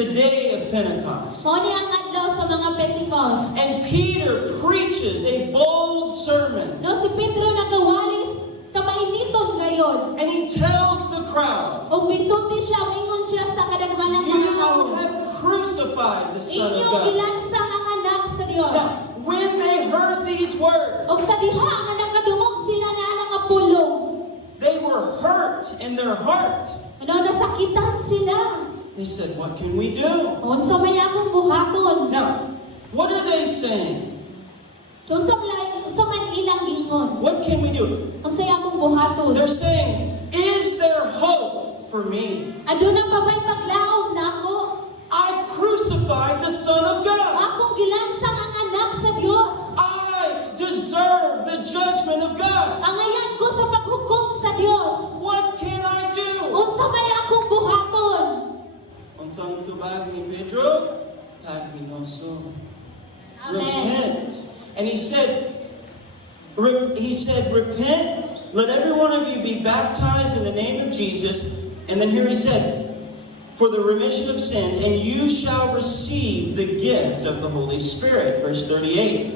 the day of Pentecost. Mao ni ang adlaw sa mga Pentecost. And Peter preaches a bold sermon. No, si Pedro nagawalis sa mainiton ngayon. And he tells the crowd, O misulti siya, mingon siya sa kadaghanang mga tao. you have crucified the Son of Inyong God. gilansang ang anak sa Dios. Now, when they heard these words, O sa diha nga nakadungog sila na nga pulong. they were hurt in their heart. Ano, nasakitan sila. They said, what can we do? Unsa may akong buhaton? Now, what are they saying? So sa man ilang gingon. What can we do? Unsa akong buhaton? They're saying, is there hope for me? Aduna pa ba'y paglaom nako? I crucified the Son of God. Akong gilansang ang anak sa Dios. I deserve the judgment of God. Angayan ko sa paghukom sa Dios. What can I do? Unsa may akong buhaton? Unsang tubag ni Pedro? Pagminoso. Amen. Repent. And he said, repent, let every one of you be baptized in the name of Jesus. And then here he said, for the remission of sins, and you shall receive the gift of the Holy Spirit. Verse 38.